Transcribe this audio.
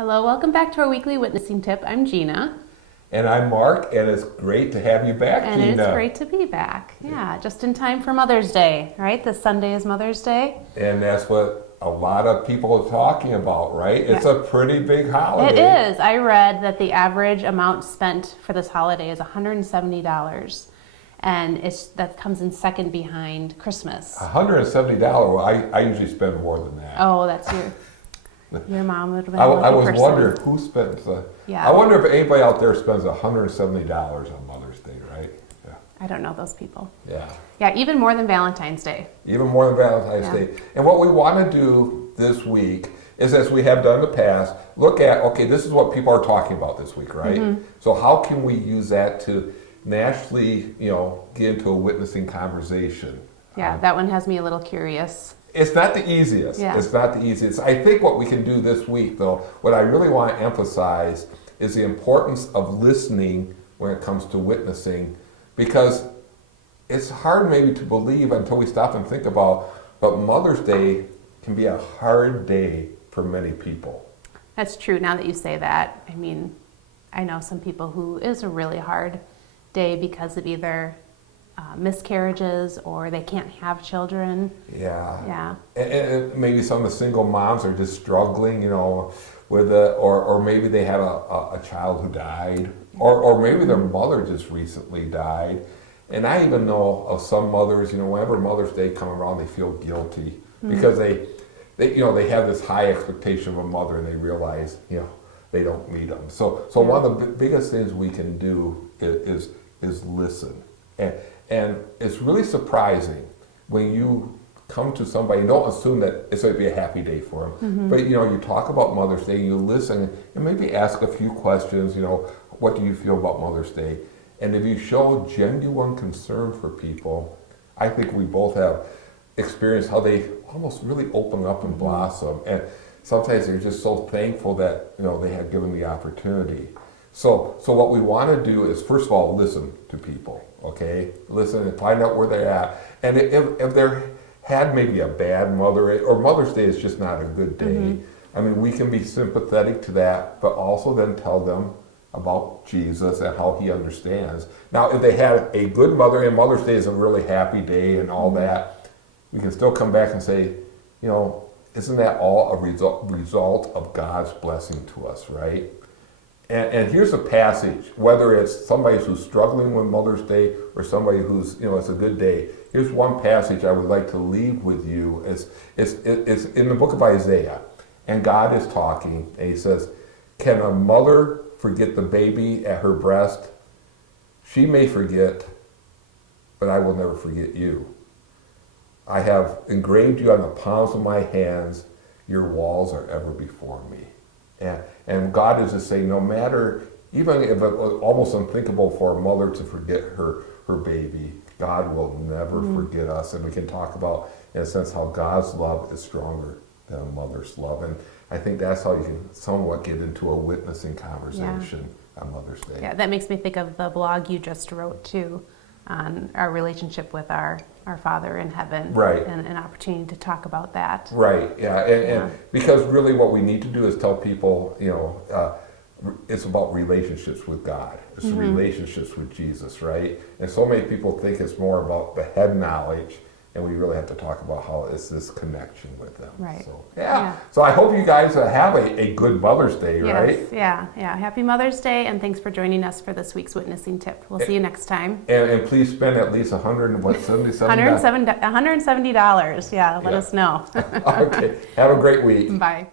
Hello, welcome back to our weekly witnessing tip. I'm Gina. And I'm Mark, and it's great to have you back, And Gina. it's great to be back. Yeah, just in time for Mother's Day, right? This Sunday is Mother's Day. And that's what a lot of people are talking about, right? It's a pretty big holiday. It is. I read that the average amount spent for this holiday is $170. And that comes in second behind Christmas. $170, well, I usually spend more than that. Oh, that's your mom would have been I a lucky was person. wondering who spends, I wonder if anybody out there spends $170 on Mother's Day, right? Yeah. I don't know those people. Yeah. Yeah, even more than Valentine's Day. Even more than Valentine's Day. And what we want to do this week is, as we have done in the past, look at, okay, this is what people are talking about this week, right? Mm-hmm. So how can we use that to naturally, get into a witnessing conversation? Yeah, that one has me a little curious. It's not the easiest. Yeah. It's not the easiest. I think what we can do this week, though, what I really want to emphasize is the importance of listening when it comes to witnessing, because it's hard maybe to believe until we stop and think about, but Mother's Day can be a hard day for many people. That's true. Now that you say that, I mean, I know some people who is a really hard day because of either miscarriages or they can't have children. Yeah. And maybe some of the single moms are just struggling, with or maybe they have a child who died, or maybe their mother just recently died. And I even know of some mothers, whenever Mother's Day come around, they feel guilty because they have this high expectation of a mother, and they realize, they don't meet them. So one of the biggest things we can do is listen. And it's really surprising when you come to somebody, don't assume that it's going to be a happy day for them. Mm-hmm. But you talk about Mother's Day, you listen, and maybe ask a few questions, what do you feel about Mother's Day? And if you show genuine concern for people, I think we both have experienced how they almost really open up and blossom. And sometimes they're just so thankful that they had given the opportunity. So what we want to do is, first of all, listen to people, okay? Listen and find out where they're at. And if they're had maybe a bad mother, or Mother's Day is just not a good day, I mean, we can be sympathetic to that, but also then tell them about Jesus and how he understands. Now, if they had a good mother, and Mother's Day is a really happy day and all that, we can still come back and say, isn't that all a result of God's blessing to us, right? And here's a passage, whether it's somebody who's struggling with Mother's Day or somebody who's, it's a good day. Here's one passage I would like to leave with you. It's in the book of Isaiah, and God is talking, and he says, "Can a mother forget the baby at her breast? She may forget, but I will never forget you. I have engraved you on the palms of my hands. Your walls are ever before me." And God is to say, no matter, even if it was almost unthinkable for a mother to forget her baby, God will never forget us. And we can talk about, in a sense, how God's love is stronger than a mother's love. And I think that's how you can somewhat get into a witnessing conversation on Mother's Day. Yeah, that makes me think of the blog you just wrote, too, on our relationship with our Father in heaven. Right. And an opportunity to talk about that. Right, yeah. And because really what we need to do is tell people, it's about relationships with God. It's relationships with Jesus, right? And so many people think it's more about the head knowledge, and we really have to talk about how it's this connection with them. Right. So, So I hope you guys have a good Mother's Day, right? Yes, yeah. Happy Mother's Day, and thanks for joining us for this week's witnessing tip. We'll see you next time. And please spend at least $177. $170. Yeah, let us know. Okay. Have a great week. Bye.